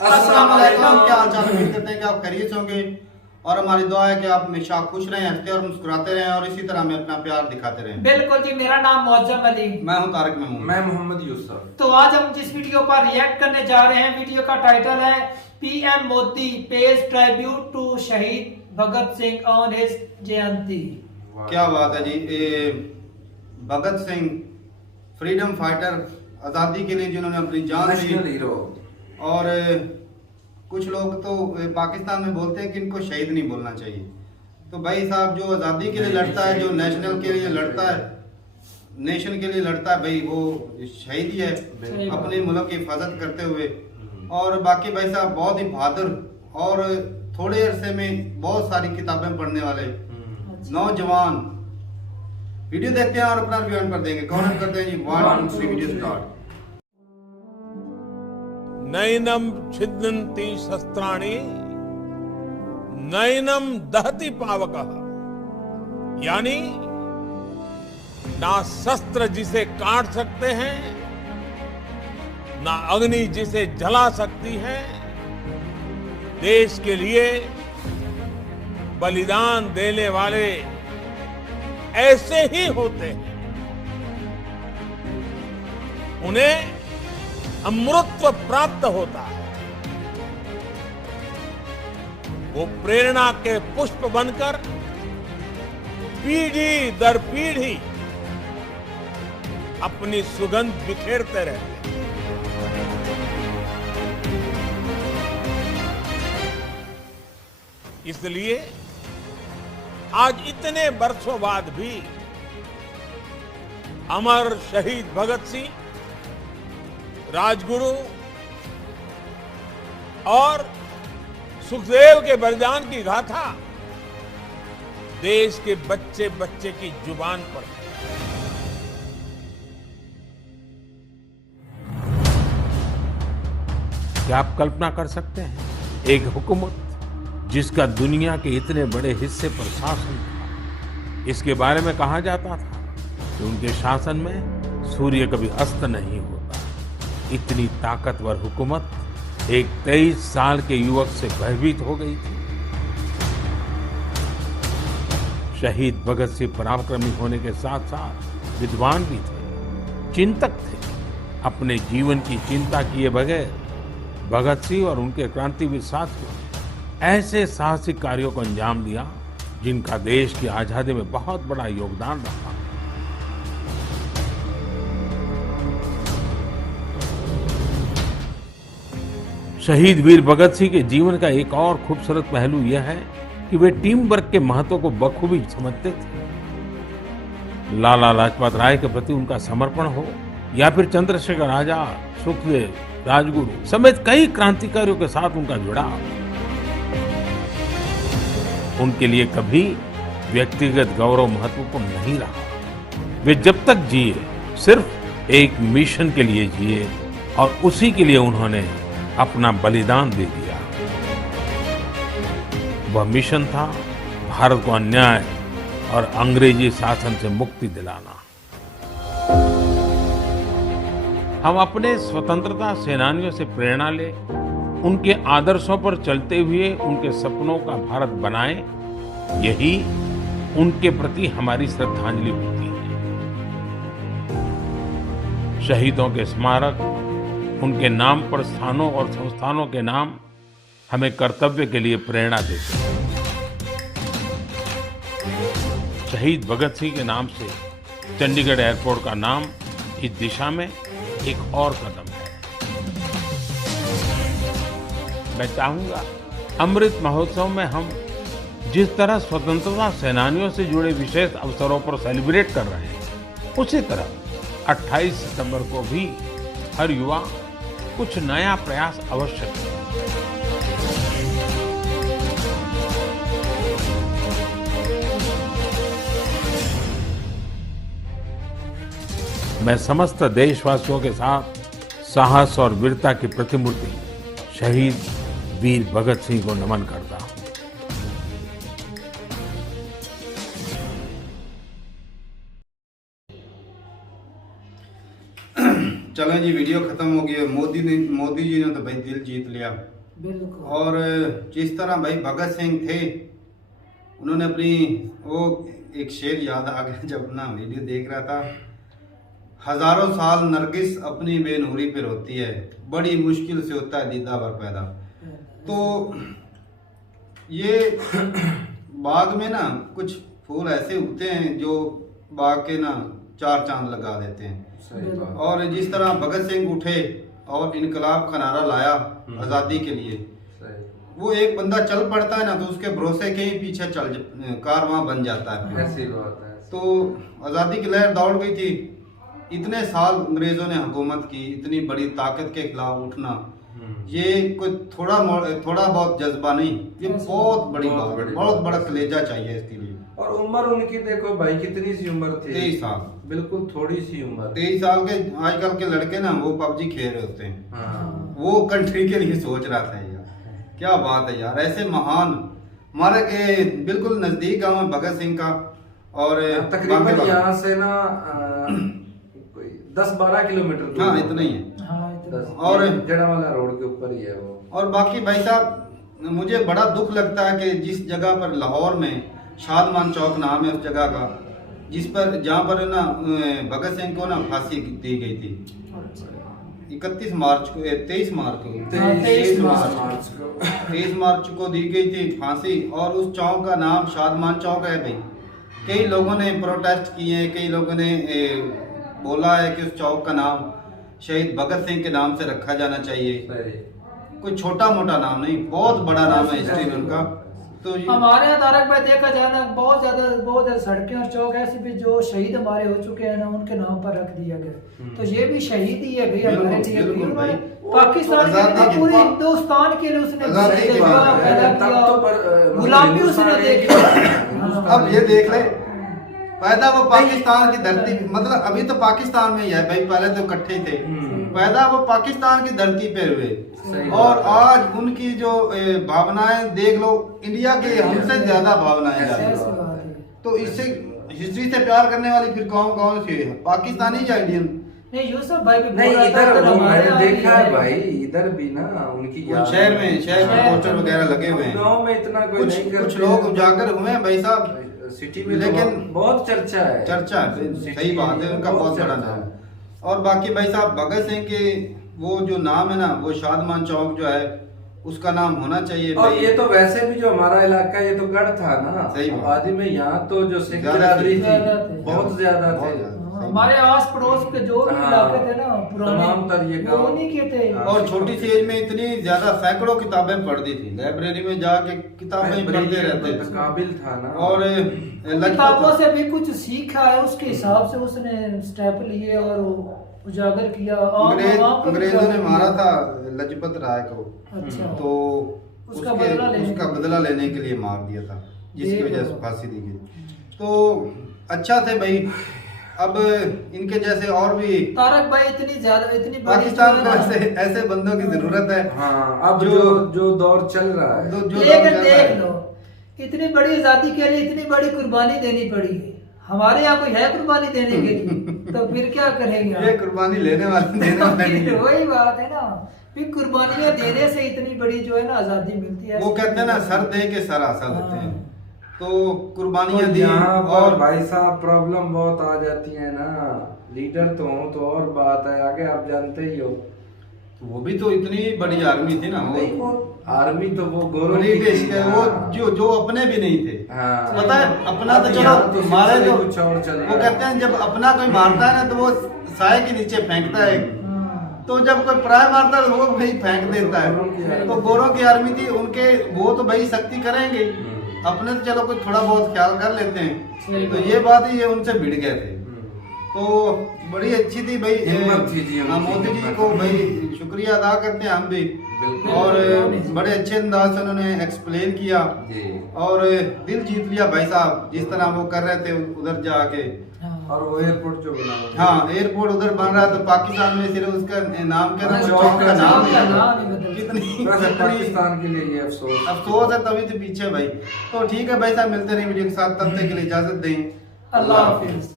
अस्सलाम वालेकुम। क्या हाल चाल? उम्मीद करते हैं कि आप खैरियत से होंगे और हमारी दुआ है कि आप हमेशा खुश रहें, हंसते और मुस्कुराते रहें और इसी तरह हमें अपना प्यार दिखाते रहें। बिल्कुल जी। मेरा नाम मौजम अली। मैं हूं तारिक महमूद। मैं मोहम्मद यूसुफ। तो आज हम जिस वीडियो पर रिएक्ट करने जा रहे हैं, वीडियो का टाइटल है PM Modi pays tribute to Shaheed Bhagat Singh on his Jayanti. क्या बात है जी। भगत सिंह फ्रीडम फाइटर, आज़ादी के लिए जिन्होंने अपनी जान नेशनल दी। हीरो। और कुछ लोग तो पाकिस्तान में बोलते हैं कि इनको शहीद नहीं बोलना चाहिए। तो भाई साहब, जो आज़ादी के लिए लड़ता है, जो नेशनल के लिए लड़ता है, नेशन के लिए लड़ता है, भाई वो शहीद ही है अपने मुल्क की हिफाजत करते हुए। और बाकी भाई साहब बहुत ही बहादुर और थोड़े अरसे में बहुत सारी किताबें पढ़ने वाले नौजवान। वीडियो देखते हैं और अपना रिव्यू पर देंगे, कमेंट करते हैं जी। 1 2 3 वीडियो स्टार्ट। नैनम छिदन्ति शस्त्राणि नैनम दहति पावकः, यानी ना शस्त्र जिसे काट सकते हैं, ना अग्नि जिसे जला सकती है। देश के लिए बलिदान देने वाले ऐसे ही होते हैं। उन्हें अमृतत्व प्राप्त होता है। वो प्रेरणा के पुष्प बनकर पीढ़ी दर पीढ़ी अपनी सुगंध बिखेरते रहते हैं। इसलिए आज इतने वर्षों बाद भी अमर शहीद भगत सिंह, राजगुरु और सुखदेव के बलिदान की गाथा देश के बच्चे बच्चे की जुबान पर है। क्या आप कल्पना कर सकते हैं, एक हुकूमत जिसका दुनिया के इतने बड़े हिस्से पर शासन था, इसके बारे में कहा जाता था कि उनके शासन में सूर्य कभी अस्त नहीं होता। इतनी ताकतवर हुकूमत एक 23 साल के युवक से भयभीत हो गई थी। शहीद भगत सिंह पराक्रमी होने के साथ साथ विद्वान भी थे, चिंतक थे। अपने जीवन की चिंता किए बगैर भगत सिंह और उनके क्रांतिवीर साथियों ऐसे साहसिक कार्यों को अंजाम दिया जिनका देश की आजादी में बहुत बड़ा योगदान रहा। शहीद वीर भगत सिंह के जीवन का एक और खूबसूरत पहलू यह है कि वे टीम वर्क के महत्व को बखूबी समझते थे। लाला लाजपत राय के प्रति उनका समर्पण हो या फिर चंद्रशेखर आजाद, सुखदेव, राजगुरु समेत कई क्रांतिकारियों के साथ उनका जुड़ाव उनके लिए कभी व्यक्तिगत गौरव महत्वपूर्ण नहीं रहा। वे जब तक जिए सिर्फ एक मिशन के लिए जिए और उसी के लिए उन्होंने अपना बलिदान दे दिया। वह मिशन था भारत को अन्याय और अंग्रेजी शासन से मुक्ति दिलाना। हम अपने स्वतंत्रता सेनानियों से प्रेरणा ले, उनके आदर्शों पर चलते हुए उनके सपनों का भारत बनाएं, यही उनके प्रति हमारी श्रद्धांजलि होती है। शहीदों के स्मारक, उनके नाम पर स्थानों और संस्थानों के नाम हमें कर्तव्य के लिए प्रेरणा देते हैं। शहीद भगत सिंह के नाम से चंडीगढ़ एयरपोर्ट का नाम इस दिशा में एक और कदम है। मैं चाहूंगा अमृत महोत्सव में हम जिस तरह स्वतंत्रता सेनानियों से जुड़े विशेष अवसरों पर सेलिब्रेट कर रहे हैं, उसी तरह 28 सितंबर को भी हर युवा कुछ नया प्रयास अवश्य करे। मैं समस्त देशवासियों के साथ साहस और वीरता की प्रतिमूर्ति शहीद वीर भगत सिंह को नमन करता हूं। चलें जी, वीडियो खत्म हो गई। मोदी जी ने तो भाई दिल जीत लिया। बिल्कुल। और जिस तरह भाई भगत सिंह थे, उन्होंने अपनी वो एक शेर याद आ गया जब ना वीडियो देख रहा था, हजारों साल नरगिस अपनी बेनूरी पे रोती है, बड़ी मुश्किल से होता है दीदा भर पैदा। तो ये बाग में ना कुछ फूल ऐसे उगते हैं जो बाग के ना चार चांद लगा देते हैं। सही बात। और जिस तरह भगत सिंह उठे और इनकलाब का नारा लाया आज़ादी के लिए, सही। वो एक बंदा चल पड़ता है ना तो उसके भरोसे के ही पीछे कारवां बन जाता है। ऐसी बात है। तो आज़ादी की लहर दौड़ गई थी। इतने साल अंग्रेजों ने हुकूमत की, इतनी बड़ी ताकत के खिलाफ उठना, ये कोई थोड़ा बहुत जज्बा नहीं, ये बहुत बड़ी बात है, बहुत बड़ा कलेजा चाहिए इसके लिए। और उम्र उनकी देखो भाई, कितनी सी उम्र थी? 23 साल। बिल्कुल थोड़ी सी उम्र। 23 साल के आजकल के लड़के ना वो पबजी खेल रहे होते हैं। हाँ। वो कंट्री के लिए सोच रहा था यार, क्या बात है यार, ऐसे महान हमारे के बिल्कुल नजदीक गांव है भगत सिंह का। और तकरीबन यहाँ से ना 10-12 किलोमीटर दूर। हाँ इतना ही है। हाँ, इतना। और जड़ावाला रोड के ऊपर ही है वो। और बाकी भाई साहब, मुझे बड़ा दुख लगता है कि जिस जगह पर लाहौर में शादमान चौक नाम है उस जगह का, जहाँ पर ना भगत सिंह को ना फांसी दी गई थी 23 मार्च को 23 मार्च को 23 मार्च को दी गई थी फांसी। और उस चौक का नाम शादमान चौक है भाई। कई लोगों ने प्रोटेस्ट किए, कई लोगों ने बोला है कि उस चौक का नाम शहीद भगत सिंह के नाम से रखा जाना चाहिए। कोई छोटा मोटा नाम नहीं, बहुत बड़ा नाम है हिस्ट्री में उनका। तो हमारे यहाँ तारक भाई देखा जाए ना, बहुत ज्यादा सड़कें और चौक ऐसे भी जो शहीद हमारे हो चुके हैं ना, उनके नाम पर रख दिया गया। तो ये भी शहीद ही है भाई हमारे लिए। बिल्कुल भाई। पाकिस्तान के पूरे हिंदुस्तान के लिए उसने पैदा किया, गुलामी उसने देखी। अब ये देख ले, पैदा वो पाकिस्तान की धरती, मतलब अभी तो पाकिस्तान में ही है भाई, पहले तो इकट्ठे थे। पैदा वो पाकिस्तान की धरती पे हुए, और आज उनकी जो भावनाएं देख लो, इंडिया के हमसे ज्यादा भावनाएं हैं। तो इससे हिस्ट्री से प्यार करने वाली फिर कौन सी है, पाकिस्तानी या इंडियन? नहीं यूसुफ भाई भी नहीं, इधर वो मैंने देखा है भाई, इधर भी ना उनकी शहर में पोस्टर वगैरह लगे हुए हैं। गाँव में इतना कोई नहीं करते, कुछ लोग उजागर हुए हैं भाई साहब सिटी में, लेकिन बहुत चर्चा है। सही बात है, उनका बहुत बड़ा नाम है। और बाकी भाई साहब भगत सिंह के वो जो नाम है ना, वो शादमान चौक जो है उसका नाम होना चाहिए। और ये तो वैसे भी जो हमारा इलाका, ये तो गढ़ था ना, सही बात। आबादी में यहाँ तो जो सिख बिरादरी थी बहुत ज्यादा थे। हमारे आस पड़ोस के जो भी इलाके थे ना तमाम तर ये गाँव उन्हीं के थे। और छोटी सी एज में इतनी ज्यादा सैकड़ों किताबें पढ़ दी थी, लाइब्रेरी में जाके किताबें पढ़ते रहते थे, काबिल था ना। और किताबों से भी कुछ सीखा है, उसके हिसाब से उसने स्टेप लिए और उजागर किया। अंग्रेजों ने मारा था लजपत राय को। अच्छा। तो उसका बदला लेने के लिए मार दिया था, जिसकी वजह से फांसी दी गई। तो अच्छा थे भाई। अब इनके जैसे और भी तारक भाई इतनी पाकिस्तान में ऐसे बंदों की जरूरत है। हाँ, अब जो दौर चल रहा है, लेकिन देख लो, इतनी बड़ी आजादी के लिए इतनी बड़ी कुर्बानी देनी पड़ी है। हमारे यहाँ कोई है कुर्बानी देने के लिए? तो फिर क्या करेंगे? ये कुर्बानी लेने वाले वही बात है ना, फिर कुर्बानियां देने से इतनी बड़ी जो है ना आजादी मिलती है। वो कहते हैं ना, सर दे के सर हासिल होते हैं। तो कुर्बानियां दी। और भाई साहब प्रॉब्लम बहुत आ जाती है ना, लीडर तो हो तो और बात है, आगे आप जानते ही हो। वो भी तो इतनी बड़ी आर्मी थी ना, वो आर्मी तो वो ब्रिटिश के, वो जो अपने भी नहीं थे। हाँ। पता है, अपना तो चलो मारे तो कुछ और चल रहा वो कहते हैं जब अपना कोई मारता है ना तो वो साए के नीचे फेंकता है, तो जब कोई पराया मारता है तो वो भाई फेंक देता है। तो गोरों की आर्मी थी, उनके वो तो भाई सख्ती करेंगे, अपने तो चलो कुछ थोड़ा बहुत ख्याल कर लेते हैं। तो ये बात ही ये उनसे भिड़ गए थे। तो बड़ी अच्छी थी भाई, मोदी जी को भाई शुक्रिया अदा करते हैं हम भी। और बड़े अच्छे अंदाज से उन्होंने एक्सप्लेन किया और दिल जीत लिया भाई साहब, जिस तरह वो कर रहे थे उधर जाके। और वो एयरपोर्ट जो बना, हाँ एयरपोर्ट उधर बन रहा, तो पाकिस्तान में सिर्फ उसका नाम क्या था, चौक का नाम कितनी पाकिस्तान के लिए ये अफसोस है, तभी तो पीछे भाई। तो ठीक है भाई साहब, मिलते रहे वीडियो के साथ, तब तक के लिए इजाजत दें। अल्लाह हाफिज।